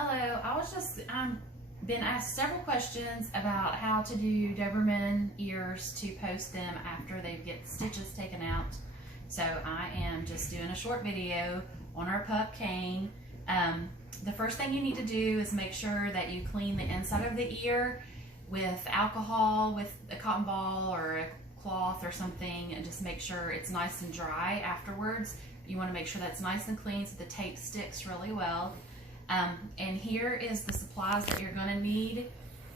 Hello, been asked several questions about how to do Doberman ears to post them after they get stitches taken out. So I am just doing a short video on our pup Kane. The first thing you need to do is make sure that you clean the inside of the ear with alcohol, with a cotton ball or a cloth or something, and just make sure it's nice and dry afterwards. You want to make sure that's nice and clean so the tape sticks really well. And here is the supplies that you're going to need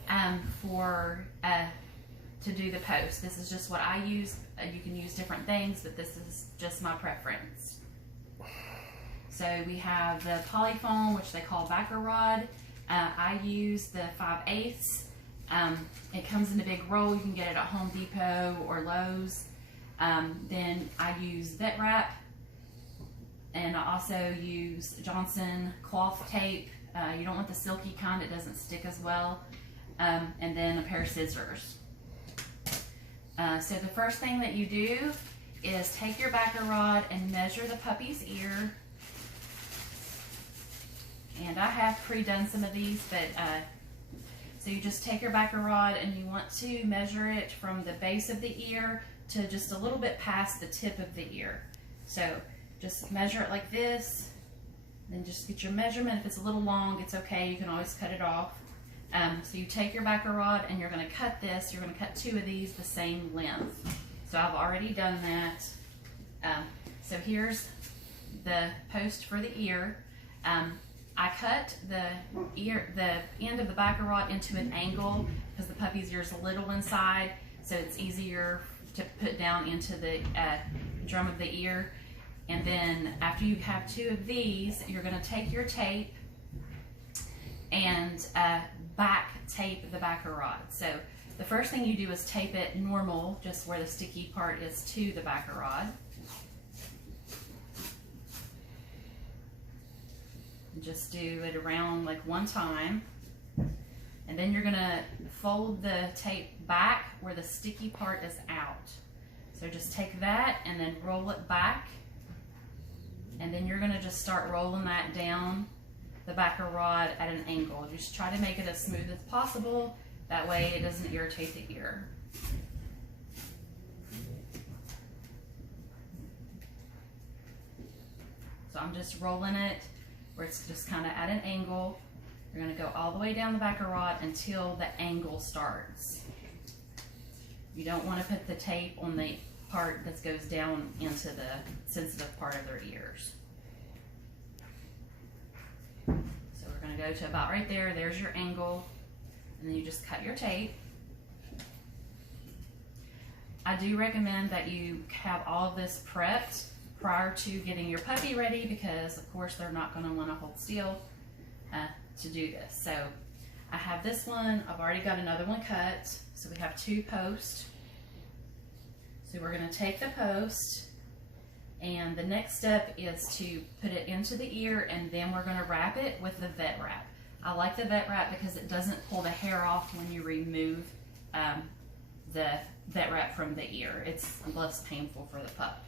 to do the post. This is just what I use. You can use different things, but this is just my preference. So we have the polyfoam, which they call backer rod. I use the 5/8. It comes in a big roll. You can get it at Home Depot or Lowe's. Then I use vet wrap. And I also use Johnson cloth tape. You don't want the silky kind, it doesn't stick as well. And then a pair of scissors. So the first thing that you do is take your backer rod and measure the puppy's ear. And I have pre-done some of these, but so you just take your backer rod and you want to measure it from the base of the ear to just a little bit past the tip of the ear. So just measure it like this, then just get your measurement. If it's a little long, it's okay, you can always cut it off. So you take your backer rod and you're going to cut this. You're going to cut 2 of these the same length. So I've already done that. So here's the post for the ear. I cut the end of the backer rod into an angle because the puppy's ear is a little inside, so it's easier to put down into the drum of the ear. And then after you have 2 of these, you're going to take your tape and back tape the backer rod. So the first thing you do is tape it normal, just where the sticky part is to the backer rod. Just do it around like 1 time. And then you're going to fold the tape back where the sticky part is out. So just take that and then roll it back. And then you're going to just start rolling that down the backer rod at an angle. Just try to make it as smooth as possible. That way it doesn't irritate the ear. So I'm just rolling it where it's just kind of at an angle. You're going to go all the way down the backer rod until the angle starts. You don't want to put the tape on the part that goes down into the sensitive part of their ears. So we're going to go to about right there. There's your angle, and then you just cut your tape. I do recommend that you have all of this prepped prior to getting your puppy ready, because of course they're not going to want to hold still to do this. So I have this one. I've already got another one cut. So we have 2 posts. So we're going to take the post, and the next step is to put it into the ear, and then we're going to wrap it with the vet wrap. I like the vet wrap because it doesn't pull the hair off when you remove the vet wrap from the ear. It's less painful for the pup.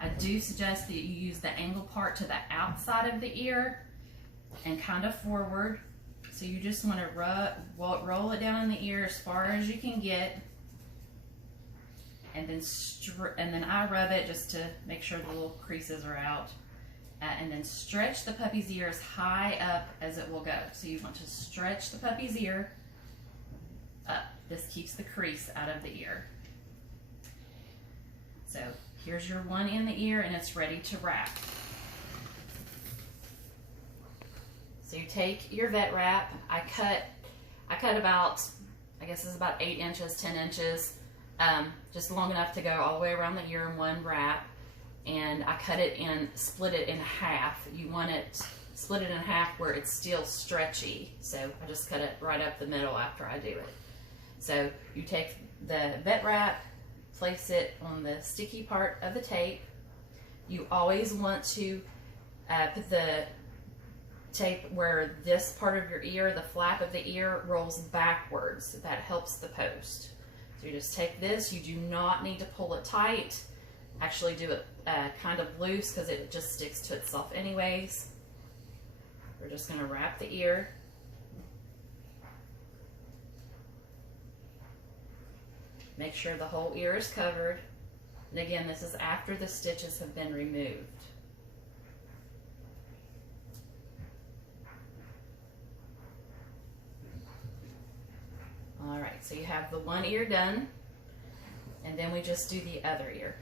I do suggest that you use the angle part to the outside of the ear and kind of forward. So you just want to roll it down in the ear as far as you can get. And then I rub it just to make sure the little creases are out. And then stretch the puppy's ear as high up as it will go. So you want to stretch the puppy's ear up. This keeps the crease out of the ear. So here's your one in the ear, and it's ready to wrap. So you take your vet wrap. I cut about, I guess it's about 8 inches, 10 inches. Just long enough to go all the way around the ear in one wrap, and I cut it and split it in half. You want it split it in half where it's still stretchy, so I just cut it right up the middle after I do it. So you take the vet wrap, place it on the sticky part of the tape. You always want to put the tape where this part of your ear, the flap of the ear, rolls backwards. That helps the post. So you just take this. You do not need to pull it tight. Actually do it kind of loose because it just sticks to itself anyways. We're just going to wrap the ear. Make sure the whole ear is covered. And again, this is after the stitches have been removed. All right, so you have the one ear done, and then we just do the other ear.